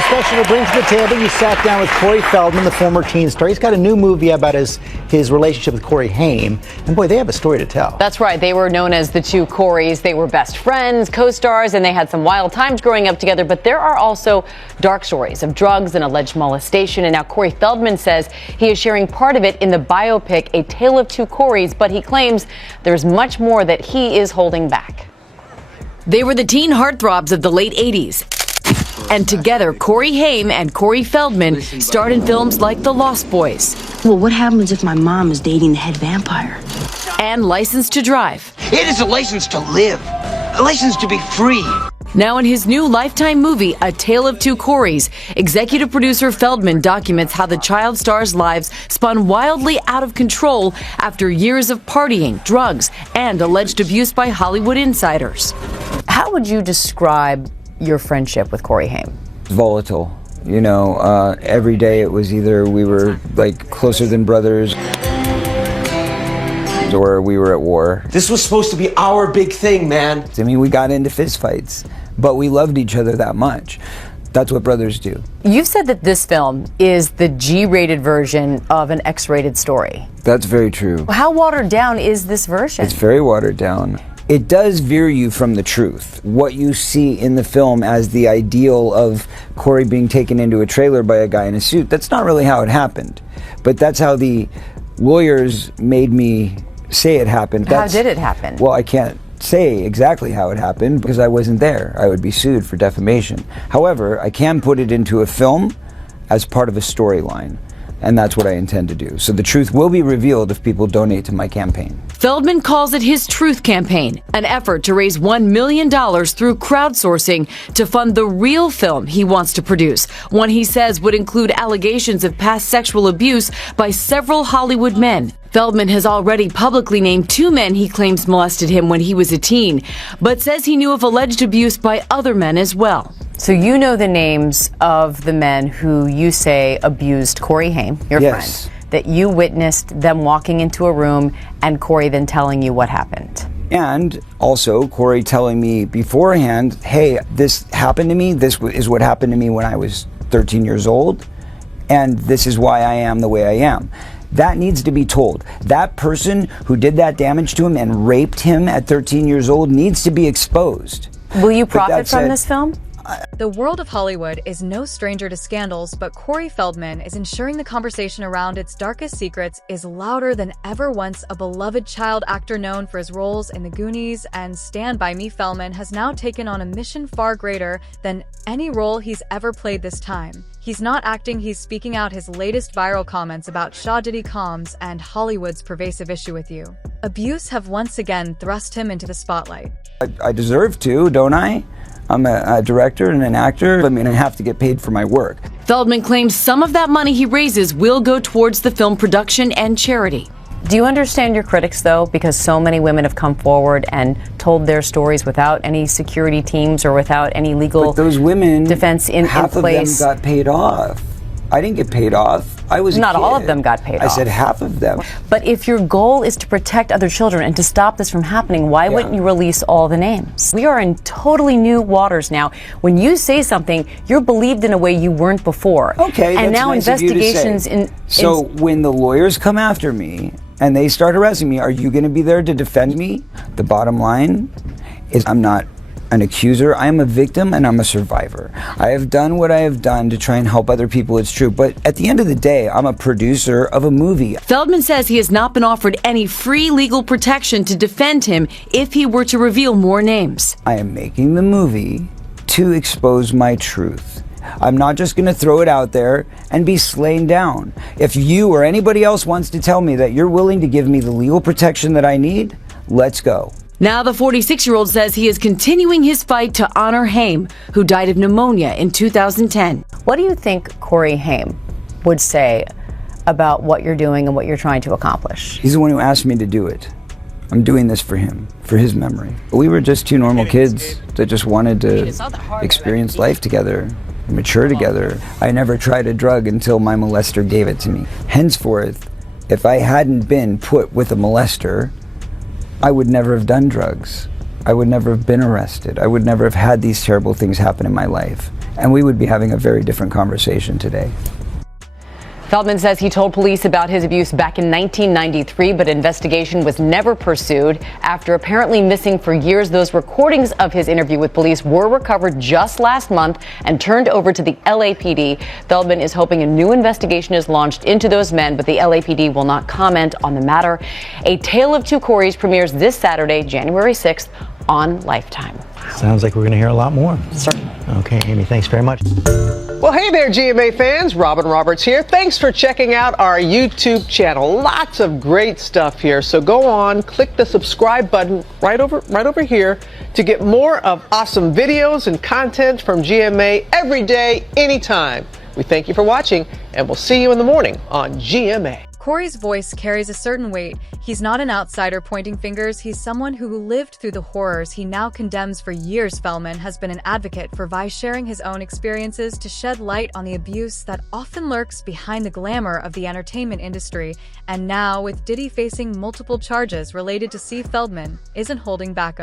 something special to bring to the table. You sat down with Corey Feldman, the former teen star. He's got a new movie about his relationship with Corey Haim. And boy, they have a story to tell. That's right. They were known as the two Coreys. They were best friends, co-stars, and they had some wild times growing up together. But there are also dark stories of drugs and alleged molestation. And now Corey Feldman says he is sharing part of it in the biopic, A Tale of Two Coreys. But he claims there's much more that he is holding back. They were the teen heartthrobs of the late 80s. And together, Corey Haim and Corey Feldman starred in films like The Lost Boys. Well, what happens if my mom is dating the head vampire? And License to Drive. It is a license to live, a license to be free. Now in his new Lifetime movie, A Tale of Two Coreys, executive producer Feldman documents how the child star's lives spun wildly out of control after years of partying, drugs, and alleged abuse by Hollywood insiders. How would you describe your friendship with Corey Haim? Volatile. You know, every day it was either we were like closer than brothers or we were at war. This was supposed to be our big thing, man. I mean, we got into fistfights, but we loved each other that much. That's what brothers do. You've said that this film is the G-rated version of an X-rated story. That's very true. How watered down is this version? It's very watered down. It does veer you from the truth. What you see in the film as the ideal of Corey being taken into a trailer by a guy in a suit, that's not really how it happened. But that's how the lawyers made me say it happened. How did it happen? Well, I can't say exactly how it happened because I wasn't there. I would be sued for defamation. However, I can put it into a film as part of a storyline. And that's what I intend to do. So the truth will be revealed if people donate to my campaign. Feldman calls it his Truth Campaign, an effort to raise $1 million through crowdsourcing to fund the real film he wants to produce, one he says would include allegations of past sexual abuse by several Hollywood men. Feldman has already publicly named two men he claims molested him when he was a teen, but says he knew of alleged abuse by other men as well. So you know the names of the men who you say abused Corey Haim, your Yes. friend, that you witnessed them walking into a room and Corey then telling you what happened. And also Corey telling me beforehand, hey, this happened to me. This is what happened to me when I was 13 years old. And this is why I am the way I am. That needs to be told. That person who did that damage to him and raped him at 13 years old needs to be exposed. Will you profit from this film? The world of Hollywood is no stranger to scandals, but Corey Feldman is ensuring the conversation around its darkest secrets is louder than ever. Once a beloved child actor known for his roles in The Goonies and Stand By Me, Feldman has now taken on a mission far greater than any role he's ever played this time. He's not acting, he's speaking out his latest viral comments about Shaw Diddy Combs and Hollywood's pervasive issue with you. Abuse have once again thrust him into the spotlight. I deserve to, don't I? I'm a director and an actor. I mean, I have to get paid for my work. Feldman claims some of that money he raises will go towards the film production and charity. Do you understand your critics, though? Because so many women have come forward and told their stories without any security teams or without any legal But those women, defense in place. Half of them got paid off. I didn't get paid off. I was Not a kid. all of them got paid off. I said half of them. But if your goal is to protect other children and to stop this from happening, why wouldn't you release all the names? We are in totally new waters now. When you say something, you're believed in a way you weren't before. Okay, and that's now nice of you to investigations say. So when the lawyers come after me and they start arresting me, are you going to be there to defend me? The bottom line is I'm not an accuser. I am a victim and I'm a survivor. I have done what I have done to try and help other people, it's true. But at the end of the day, I'm a producer of a movie. Feldman says he has not been offered any free legal protection to defend him if he were to reveal more names. I am making the movie to expose my truth. I'm not just going to throw it out there and be slain down. If you or anybody else wants to tell me that you're willing to give me the legal protection that I need, let's go. Now the 46-year-old says he is continuing his fight to honor Haim, who died of pneumonia in 2010. What do you think Corey Haim would say about what you're doing and what you're trying to accomplish? He's the one who asked me to do it. I'm doing this for him, for his memory. We were just two normal kids that just wanted to experience life together, mature together. I never tried a drug until my molester gave it to me. Henceforth, if I hadn't been put with a molester, I would never have done drugs. I would never have been arrested. I would never have had these terrible things happen in my life. and we would be having a very different conversation today. Feldman says he told police about his abuse back in 1993, but investigation was never pursued. After apparently missing for years, those recordings of his interview with police were recovered just last month and turned over to the LAPD. Feldman is hoping a new investigation is launched into those men, but the LAPD will not comment on the matter. A Tale of Two Corys premieres this Saturday, January 6th on Lifetime. Sounds like we're going to hear a lot more. Certainly. Okay, Amy, thanks very much. Well, hey there, GMA fans. Robin Roberts here. Thanks for checking out our YouTube channel. Lots of great stuff here. So go on, click the subscribe button right over here to get more of awesome videos and content from GMA every day, anytime. We thank you for watching, and we'll see you in the morning on GMA. Corey's voice carries a certain weight. He's not an outsider pointing fingers. He's someone who lived through the horrors he now condemns. For years, Feldman has been an advocate for Vice, sharing his own experiences to shed light on the abuse that often lurks behind the glamour of the entertainment industry. And now, with Diddy facing multiple charges related to C. Feldman, isn't holding back.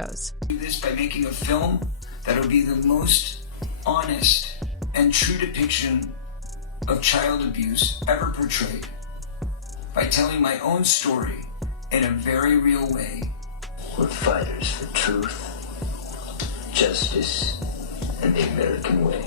Do this by making a film that'll be the most honest and true depiction of child abuse ever portrayed, by telling my own story in a very real way. We're fighters for truth, justice, and the American way.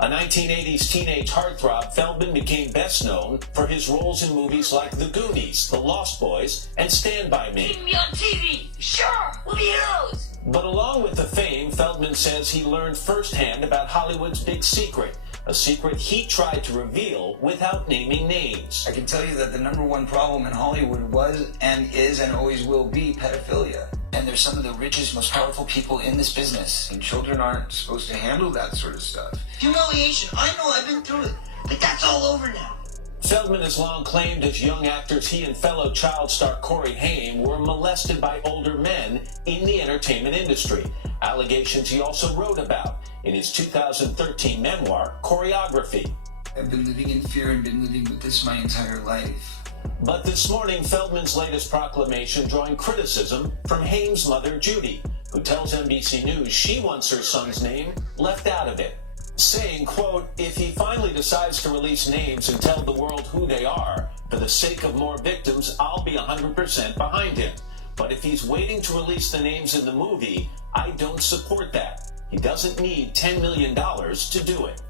A 1980s teenage heartthrob, Feldman became best known for his roles in movies like The Goonies, The Lost Boys, and Stand By Me. See me on TV. Sure, we'll be heroes. But along with the fame, Feldman says he learned firsthand about Hollywood's big secret, a secret he tried to reveal without naming names. I can tell you that the #1 problem in Hollywood was and is and always will be pedophilia. And they're some of the richest, most powerful people in this business. And children aren't supposed to handle that sort of stuff. Humiliation. I know, I've been through it. But that's all over now. Feldman has long claimed as young actors he and fellow child star Corey Haim were molested by older men in the entertainment industry. Allegations he also wrote about in his 2013 memoir, Choreography. I've been living in fear and been living with this my entire life. But this morning, Feldman's latest proclamation drawing criticism from Haim's mother, Judy, who tells NBC News she wants her son's name left out of it, saying, quote, if he finally decides to release names and tell the world who they are, for the sake of more victims, I'll be 100% behind him. But if he's waiting to release the names in the movie, I don't support that. He doesn't need $10 million to do it.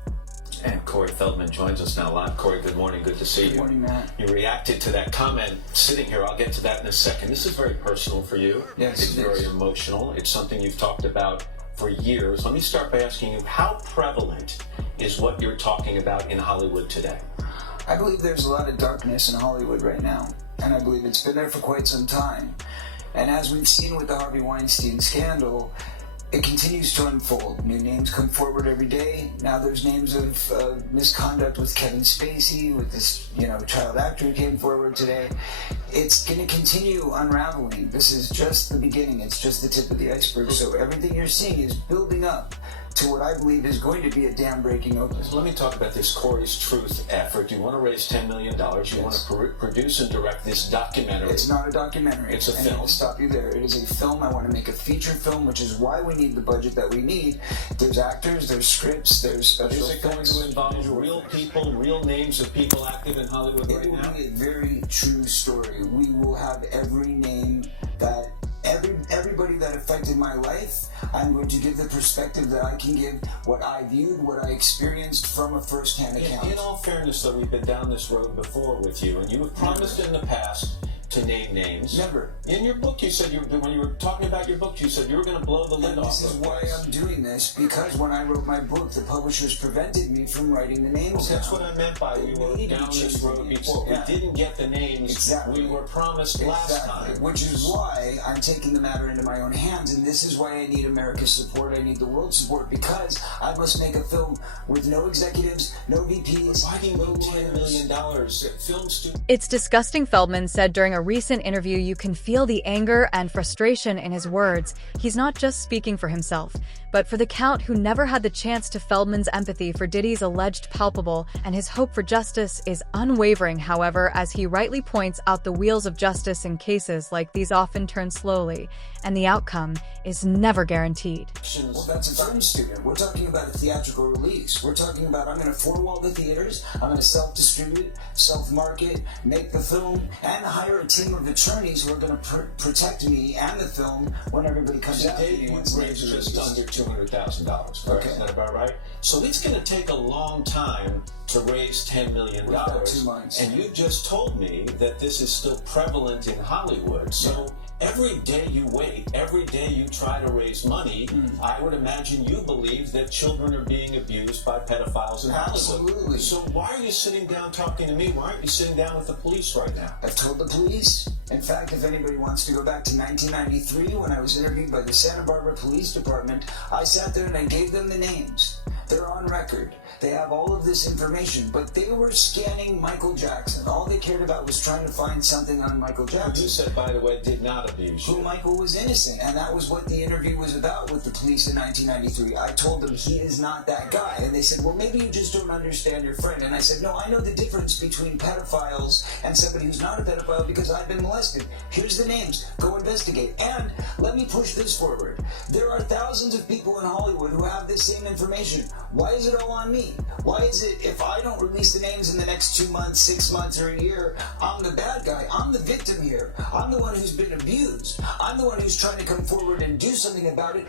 And Corey Feldman joins us now live. Corey, good morning. Good to see you. Good morning, Matt. You reacted to that comment sitting here. I'll get to that in a second. This is very personal for you. Yes, it's very emotional. It's something you've talked about for years. Let me start by asking you, how prevalent is what you're talking about in Hollywood today? I believe there's a lot of darkness in Hollywood right now, and I believe it's been there for quite some time. And as we've seen with the Harvey Weinstein scandal, it continues to unfold. New names come forward every day. Now there's names of misconduct with Kevin Spacey, with this, child actor who came forward today. It's going to continue unraveling. This is just the beginning. It's just the tip of the iceberg. So everything you're seeing is building up to what I believe is going to be a dam-breaking opening. So let me talk about this Corey's Truth effort. You want to raise $10 million. You want to produce and direct this documentary. It's not a documentary. It's a film. I need to stop you there. It is a film. I want to make a feature film, which is why we need the budget that we need. There's actors, there's scripts, there's special effects. Is it going to involve real people, real names of people active in Hollywood right now? It will be a very true story. We will have every name that everybody that affected my life. I'm going to give the perspective that I can give, what I viewed, what I experienced from a first-hand account. In all fairness, though, we've been down this road before with you, and you have promised in the past to name names. Never. In your book, you said when you were talking about your book, you said you were going to blow the lid off. This is why I'm doing this, because when I wrote my book, the publishers prevented me from writing the names. That's what I meant by we were down this road before. Yeah. We didn't get the names we were promised last time. Which is why I'm taking the matter into my own hands, and this is why I need America's support. I need the world's support, because I must make a film with no executives, no VPs. Why do you need $10 million? Film studio. It's disgusting, Feldman said during a recent interview. You can feel the anger and frustration in his words. He's not just speaking for himself, But for the Count, who never had the chance to, Feldman's empathy for Diddy's alleged palpable, and his hope for justice is unwavering. However, as he rightly points out, the wheels of justice in cases like these often turn slowly, and the outcome is never guaranteed. Well, that's a film studio. We're talking about a theatrical release. We're talking about I'm going to four-wall the theaters, I'm going to self-distribute, self-market, make the film, and hire a team of attorneys who are going to protect me and the film when everybody comes out. He raised just under $200,000. Okay. Isn't that about right? So it's going to take a long time to raise $10 million. We've got 2 months. And you just told me that this is still prevalent in Hollywood. So every day you wait, every day you try to raise money, I would imagine you believe that children are being abused by pedophiles in Hollywood. Absolutely. So why are you sitting down talking to me? Why aren't you sitting down with the police right now? I've told the police. In fact, if anybody wants to go back to 1993 when I was interviewed by the Santa Barbara Police Department, I sat there and I gave them the names. They're on record. They have all of this information, but they were scanning Michael Jackson. All they cared about was trying to find something on Michael Jackson. You said, by the way, did not abuse you. Who Michael was innocent, and that was what the interview was about with the police in 1993. I told them he is not that guy, and they said, well, maybe you just don't understand your friend. And I said, no, I know the difference between pedophiles and somebody who's not a pedophile because I've been molested. Here's the names. Go investigate. And let me push this forward. There are thousands of people in Hollywood who have this same information. Why is it all on me? Why is it if I don't release the names in the next 2 months, 6 months, or a year, I'm the bad guy? I'm the victim here. I'm the one who's been abused. I'm the one who's trying to come forward and do something about it.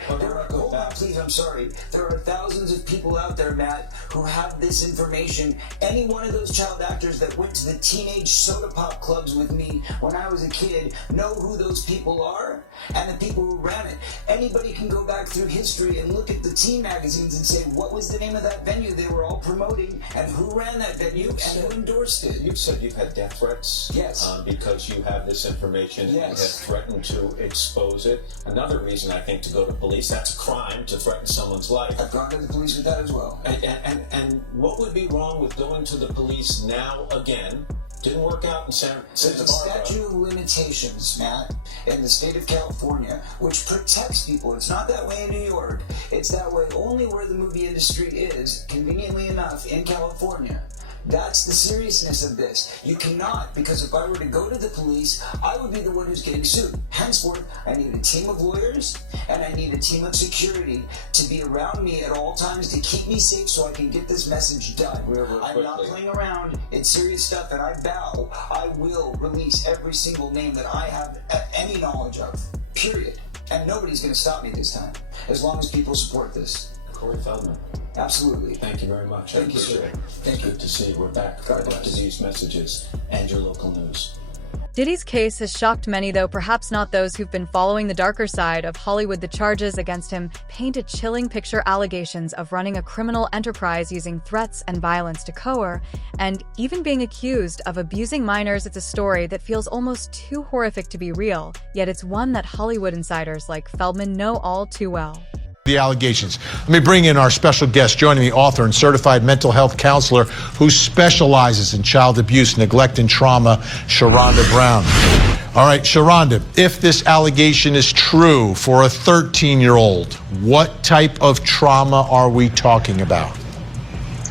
Please, I'm sorry. There are thousands of people out there, Matt, who have this information. Any one of those child actors that went to the teenage soda pop clubs with me when I was a kid know who those people are and the people who ran it. Anybody can go back through history and look at the teen magazines and say, what was the name of that venue they were all promoting and who ran that venue and who endorsed it? You've said you've had death threats. Yes. Because you have this information and have threatened to expose it. Another reason, I think, to go to police, that's a crime, to threaten someone's life. I've gone to the police with that as well. And what would be wrong with going to the police now again? Didn't work out in Santa Barbara. There's a statute of limitations, Matt, in the state of California, which protects people. It's not that way in New York. It's that way only where the movie industry is, conveniently enough, in California. That's the seriousness of this. You cannot, because if I were to go to the police, I would be the one who's getting sued. Henceforth, I need a team of lawyers and I need a team of security to be around me at all times to keep me safe so I can get this message done. I'm not playing around. It's serious stuff, and I vow I will release every single name that I have any knowledge of, period. And nobody's going to stop me this time, as long as people support this. Corey Feldman. Absolutely. Thank you very much. Thank you, sir. Thank you. Good to see you. We're back. God Back to bless. these messages and your local news. Diddy's case has shocked many, though perhaps not those who've been following the darker side of Hollywood. The charges against him paint a chilling picture: allegations of running a criminal enterprise using threats and violence to coerce, and even being accused of abusing minors. It's a story that feels almost too horrific to be real, yet it's one that Hollywood insiders like Feldman know all too well. The allegations. Let me bring in our special guest, joining me, author and certified mental health counselor who specializes in child abuse, neglect, and trauma, Sharonda Brown. All right, Sharonda, if this allegation is true for a 13-year-old, what type of trauma are we talking about?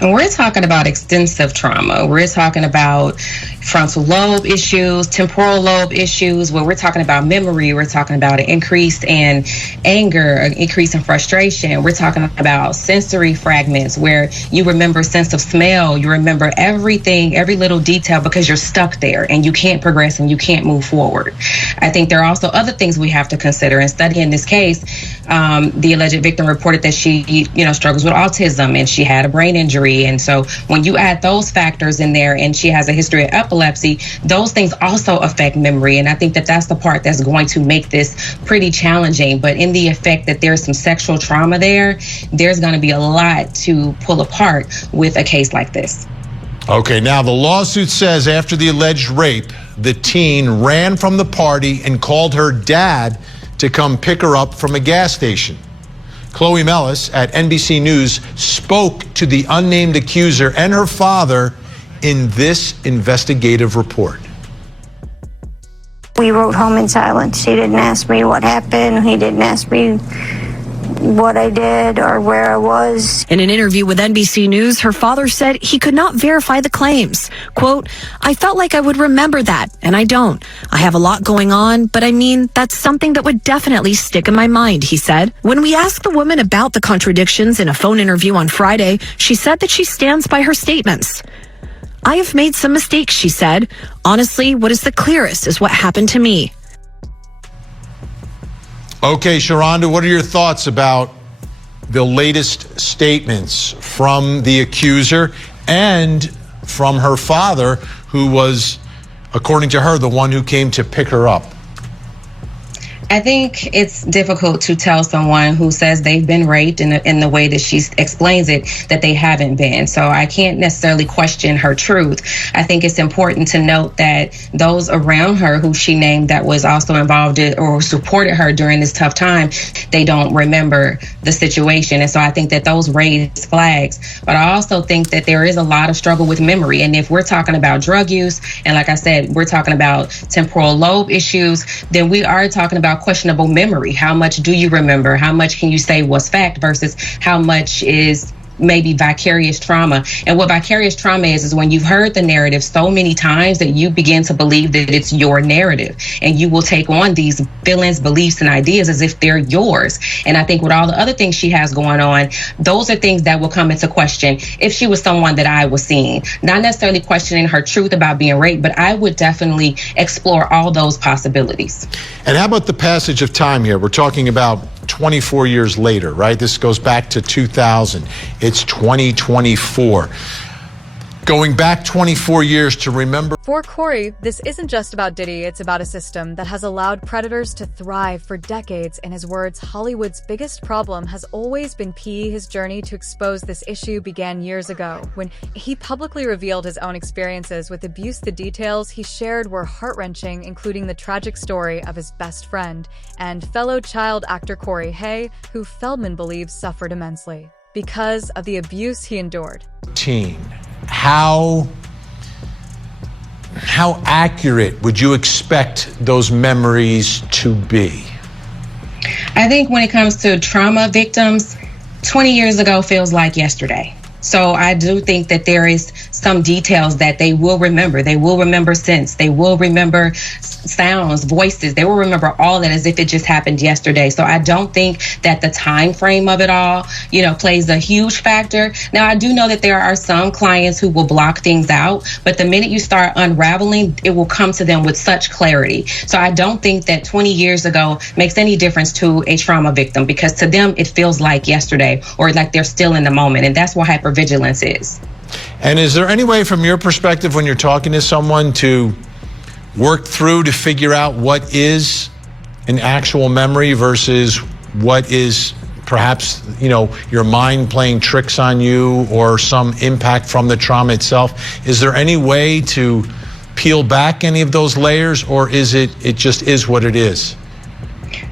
We're talking about extensive trauma. We're talking about frontal lobe issues, temporal lobe issues, where we're talking about memory. We're talking about an increase in anger, an increase in frustration. We're talking about sensory fragments where you remember sense of smell. You remember everything, every little detail, because you're stuck there and you can't progress and you can't move forward. I think there are also other things we have to consider. In studying this case, the alleged victim reported that she, struggles with autism and she had a brain injury. And so when you add those factors in there and she has a history of epilepsy, those things also affect memory. And I think that that's the part that's going to make this pretty challenging. But in the effect that there's some sexual trauma there, there's going to be a lot to pull apart with a case like this. Okay, now the lawsuit says after the alleged rape, the teen ran from the party and called her dad to come pick her up from a gas station. Chloe Mellis at NBC News spoke to the unnamed accuser and her father in this investigative report. We rode home in silence. He didn't ask me what happened. He didn't ask me, what I did or where I was. In an interview with NBC News, her father said he could not verify the claims. Quote, I felt like I would remember that, and I don't. I have a lot going on, but I mean, that's something that would definitely stick in my mind, he said. When we asked the woman about the contradictions in a phone interview on Friday, she said that she stands by her statements. I have made some mistakes, she said. Honestly, what is the clearest is what happened to me. Okay, Sharonda, what are your thoughts about the latest statements from the accuser and from her father, who was, according to her, the one who came to pick her up? I think it's difficult to tell someone who says they've been raped in the way that she explains it that they haven't been. So I can't necessarily question her truth. I think it's important to note that those around her who she named that was also involved in or supported her during this tough time, they don't remember the situation. And so I think that those raise flags. But I also think that there is a lot of struggle with memory. And if we're talking about drug use, and like I said, we're talking about temporal lobe issues, then we are talking about questionable memory. How much do you remember? How much can you say was fact versus how much is maybe vicarious trauma? And what vicarious trauma is when you've heard the narrative so many times that you begin to believe that it's your narrative, and you will take on these feelings, beliefs, and ideas as if they're yours. And I think with all the other things she has going on, those are things that will come into question if she was someone that I was seeing. Not necessarily questioning her truth about being raped, but I would definitely explore all those possibilities. And how about the passage of time here? We're talking about 24 years later, right? This goes back to 2000. It's 2024. Going back 24 years to remember. For Corey, this isn't just about Diddy, it's about a system that has allowed predators to thrive for decades. In his words, Hollywood's biggest problem has always been P. His journey to expose this issue began years ago, when he publicly revealed his own experiences with abuse. The details he shared were heart-wrenching, including the tragic story of his best friend and fellow child actor Corey Haim, who Feldman believes suffered immensely because of the abuse he endured. How accurate would you expect those memories to be? I think when it comes to trauma victims, 20 years ago feels like yesterday. So I do think that there is some details that they will remember. They will remember scents. They will remember sounds, voices. They will remember all that as if it just happened yesterday. So I don't think that the time frame of it all, plays a huge factor. Now, I do know that there are some clients who will block things out, but the minute you start unraveling, it will come to them with such clarity. So I don't think that 20 years ago makes any difference to a trauma victim, because to them, it feels like yesterday or like they're still in the moment. And that's what hypervigilance is. And is there any way from your perspective when you're talking to someone to work through to figure out what is an actual memory versus what is perhaps, your mind playing tricks on you or some impact from the trauma itself? Is there any way to peel back any of those layers, or is it just is what it is?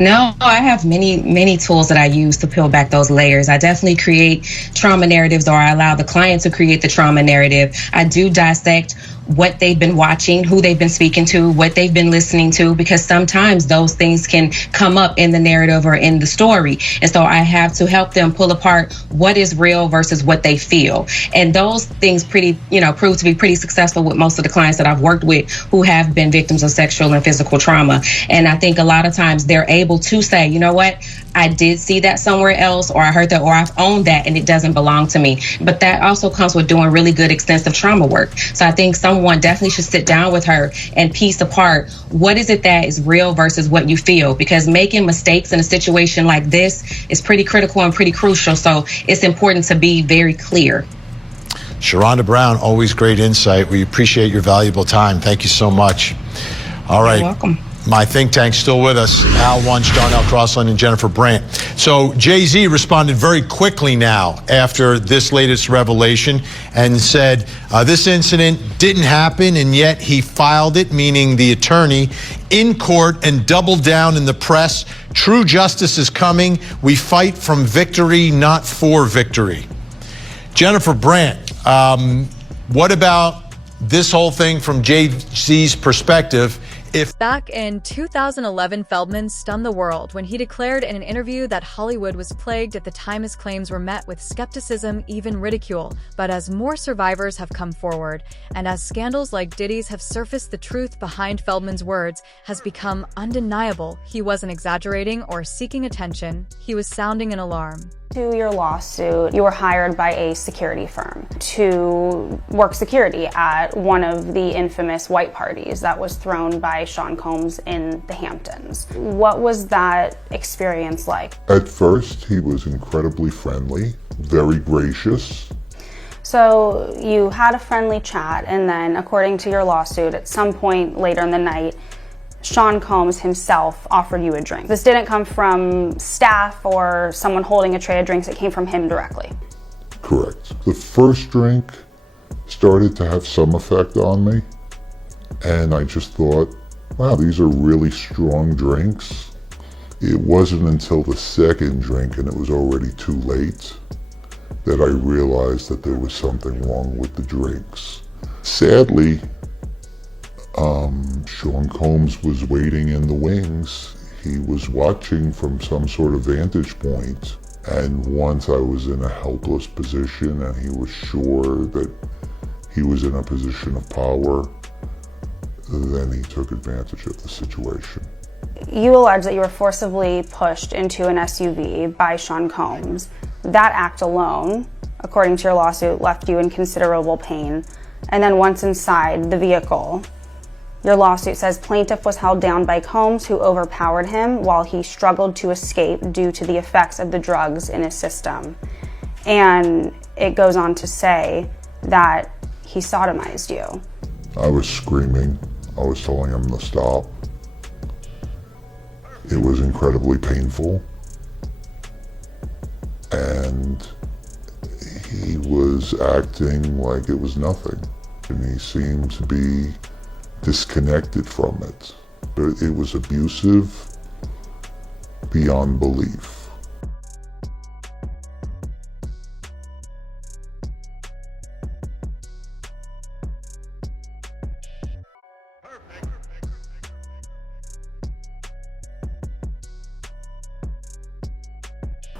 No, I have many tools that I use to peel back those layers. I definitely create trauma narratives, or I allow the client to create the trauma narrative. I do dissect what they've been watching, who they've been speaking to, what they've been listening to, because sometimes those things can come up in the narrative or in the story. And so I have to help them pull apart what is real versus what they feel. And those things prove to be pretty successful with most of the clients that I've worked with who have been victims of sexual and physical trauma. And I think a lot of times they're able to say, you know what, I did see that somewhere else, or I heard that, or I've owned that, and it doesn't belong to me. But that also comes with doing really good extensive trauma work. So I think someone definitely should sit down with her and piece apart what is it that is real versus what you feel, because making mistakes in a situation like this is pretty critical and pretty crucial. So it's important to be very clear. Sharonda Brown, always great insight. We appreciate your valuable time. Thank you so much. All right. You're welcome. My think tank's still with us. Al Wunsch, Darnell Crossland, and Jennifer Brandt. So Jay-Z responded very quickly now after this latest revelation and said this incident didn't happen, and yet he filed it, meaning the attorney, in court and doubled down in the press. True justice is coming. We fight from victory, not for victory. Jennifer Brandt, what about this whole thing from Jay-Z's perspective? Back in 2011, Feldman stunned the world when he declared in an interview that Hollywood was plagued at the time his claims were met with skepticism, even ridicule. But as more survivors have come forward, and as scandals like Diddy's have surfaced, the truth behind Feldman's words has become undeniable. He wasn't exaggerating or seeking attention. He was sounding an alarm. To your lawsuit, you were hired by a security firm to work security at one of the infamous white parties that was thrown by Sean Combs in the Hamptons. What was that experience like? At first, he was incredibly friendly, very gracious. So you had a friendly chat, and then, according to your lawsuit, at some point later in the night, Sean Combs himself offered you a drink. This didn't come from staff or someone holding a tray of drinks, it came from him directly. Correct. The first drink started to have some effect on me, and I just thought, wow, these are really strong drinks. It wasn't until the second drink, and it was already too late, that I realized that there was something wrong with the drinks. Sadly, Sean Combs was waiting in the wings. He was watching from some sort of vantage point, and once I was in a helpless position and he was sure that he was in a position of power, then he took advantage of the situation. You allege that you were forcibly pushed into an SUV by Sean Combs. That act alone, according to your lawsuit, left you in considerable pain. And then once inside the vehicle, your lawsuit says plaintiff was held down by Combs, who overpowered him while he struggled to escape due to the effects of the drugs in his system. And it goes on to say that he sodomized you. I was screaming. I was telling him to stop. It was incredibly painful. And he was acting like it was nothing. And he seemed to be disconnected from it. It was abusive beyond belief.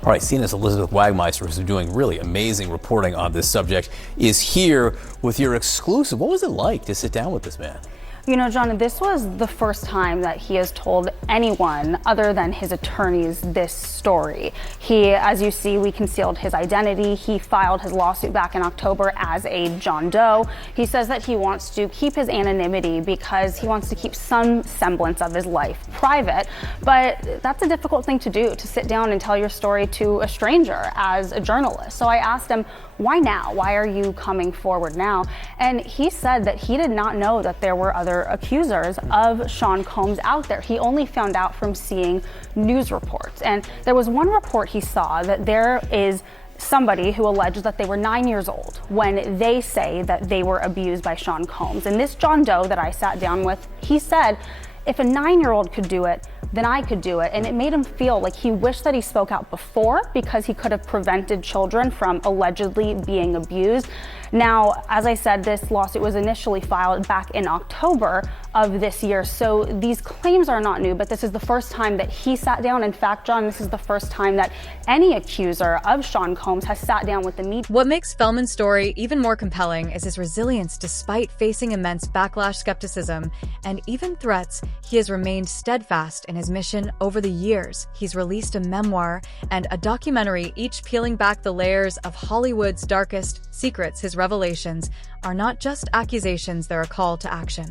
All right, CNN's Elizabeth Wagmeister, who's been doing really amazing reporting on this subject, is here with your exclusive. What was it like to sit down with this man? You know, John, this was the first time that he has told anyone other than his attorneys this story. He, as you see, we concealed his identity. He filed his lawsuit back in October as a John Doe. He says that he wants to keep his anonymity because he wants to keep some semblance of his life private. But that's a difficult thing to do, to sit down and tell your story to a stranger as a journalist. So I asked him, why now? Why are you coming forward now? And he said that he did not know that there were other accusers of Sean Combs out there. He only found out from seeing news reports. And there was one report he saw that there is somebody who alleges that they were 9 years old when they say that they were abused by Sean Combs. And this John Doe that I sat down with, he said, if a 9-year-old could do it, then I could do it. And it made him feel like he wished that he spoke out before because he could have prevented children from allegedly being abused. Now, as I said, this lawsuit was initially filed back in October of this year. So these claims are not new, but this is the first time that he sat down. In fact, John, this is the first time that any accuser of Sean Combs has sat down with the media. What makes Feldman's story even more compelling is his resilience despite facing immense backlash, skepticism, and even threats. He has remained steadfast in his mission over the years. He's released a memoir and a documentary, each peeling back the layers of Hollywood's darkest secrets. His revelations are not just accusations, they're a call to action.